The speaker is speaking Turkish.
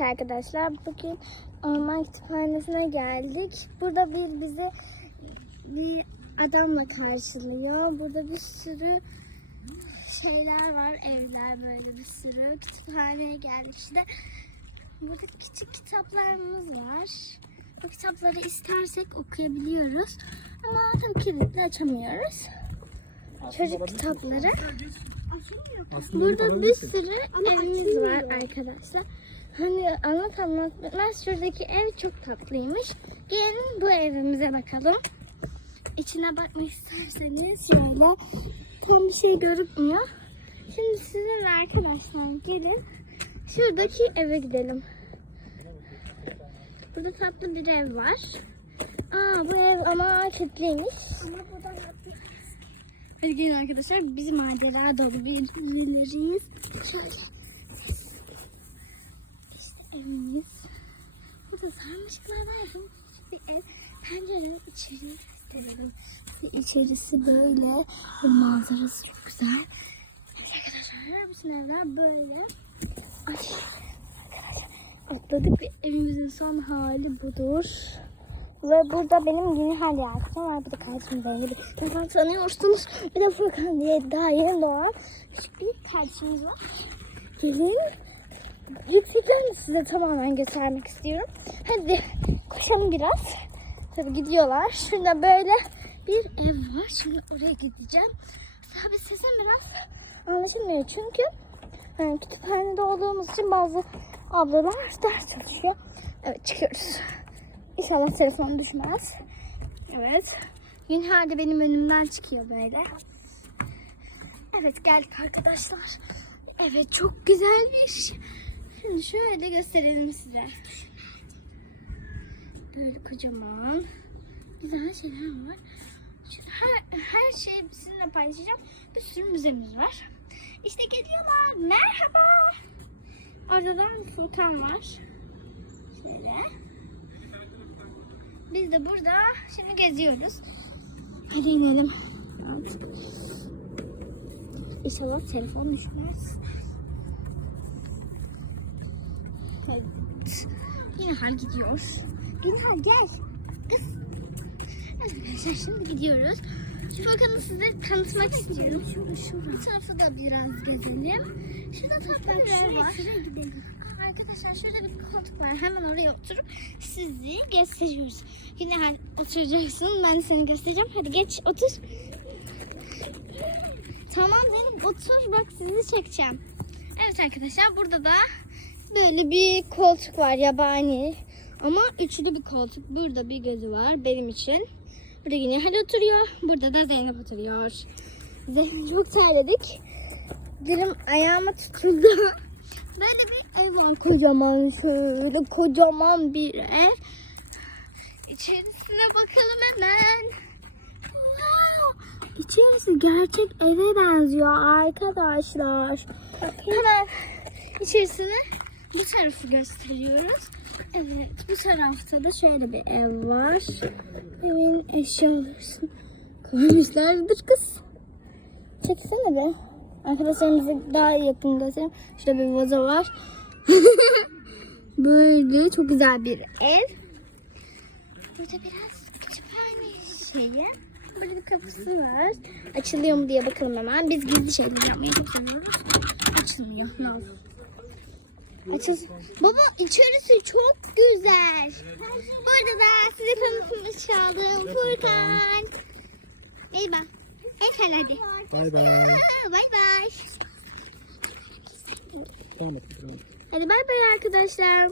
Arkadaşlar bugün orman kütüphanesine geldik. Burada bir bizi bir adamla karşılıyor. Burada bir sürü şeyler var, evler böyle bir sürü. Kütüphaneye geldik işte. Burada küçük kitaplarımız var. Bu kitapları istersek okuyabiliyoruz. Ama tabii kilitli açamıyoruz. Çocuk kitapları. Burada bir sürü evimiz var arkadaşlar. Hani anlat anlat bitmez. Şuradaki ev çok tatlıymış. Gelin bu evimize bakalım. İçine bakmak isterseniz şöyle tam bir şey görünmüyor. Şimdi sizinle arkadaşlar gelin şuradaki eve gidelim. Burada tatlı bir ev var. Aa bu ev ama kilitliymiş. Ama bu da Hadi gelin arkadaşlar biz macera dolu bir vileriyiz. Şöyle. İşte evimiz. Burada sarmışlar var. Bir ev. Pencerenin içeriği gösterelim. İçerisi böyle. Ve manzarası çok güzel. Arkadaşlar bütün evler böyle. Ay. Atladık ve evimizin son hali budur. Ve burada benim yeni hal hayatım var. Bu da kardeşim böyle bir insan tanıyorsunuz. Bir de Furkan diye daha yeni doğan bir kardeşimiz var. Gelin. Yüksekten size tamamen göstermek istiyorum. Hadi koşalım biraz. Tabii gidiyorlar. Şurada böyle bir ev var. Şimdi oraya gideceğim. Tabii sesim biraz anlaşılmıyor çünkü yani kütüphanede olduğumuz için bazı ablalar ders çalışıyor. Evet çıkıyoruz. İnşallah telefon düşmez. Evet. Günher de benim önümden çıkıyor böyle. Evet geldik arkadaşlar. Evet çok güzelmiş. Şimdi şöyle de gösterelim size. Böyle kocaman güzel şeyler var. Her, her şeyi sizinle paylaşacağım. Bir sürü müzemiz var. İşte geliyorlar. Merhaba. Orada da Furkan var. Şöyle. Biz de burada şimdi geziyoruz. Hadi inelim. İnşallah telefon düşmez. Evet. Yine hal gidiyor. Günhal gel. Kız. Arkadaşlar şimdi gidiyoruz. Furkan'ı size tanıtmak istiyorum. Bu tarafı da biraz gezelim. Şurada tatlı bir yer var. Şuraya gidelim. Arkadaşlar şurada bir koltuk var. Hemen oraya oturup sizi gösteriyoruz. Yine oturacaksın. Ben seni göstereceğim. Hadi geç otur. Tamam benim otur. Bak sizi çekeceğim. Evet arkadaşlar burada da böyle bir koltuk var yabani. Ama üçlü bir koltuk. Burada bir gözü var benim için. Burada yine Hal oturuyor. Burada da Zeynep oturuyor. Zeynep çok terledik. Dilim ayağıma tutuldu. Böyle bir ev var kocaman şöyle kocaman bir ev. İçerisine bakalım hemen. İçerisi gerçek eve benziyor arkadaşlar. Hemen içerisine bu tarafı gösteriyoruz. Evet bu tarafta da şöyle bir ev var. Evin eşyalarını koymuşlardır kız. Çeksene be. Arkadaşlarımıza daha yakın göstereyim. Şurada bir vaza var. Böyle çok güzel bir ev. Burada biraz kütüphane şeyi. Burada bir kapısı var. Açılıyor mu diye bakalım hemen. Biz gizli şeyler yapmayı çok seviyoruz. Açılmıyor. No. Baba içerisi çok güzel. Burada da size tanıtmış oldum Furkan. Eyvah. En hadi. Bay bay. Bay bay. Hadi bay bay arkadaşlar.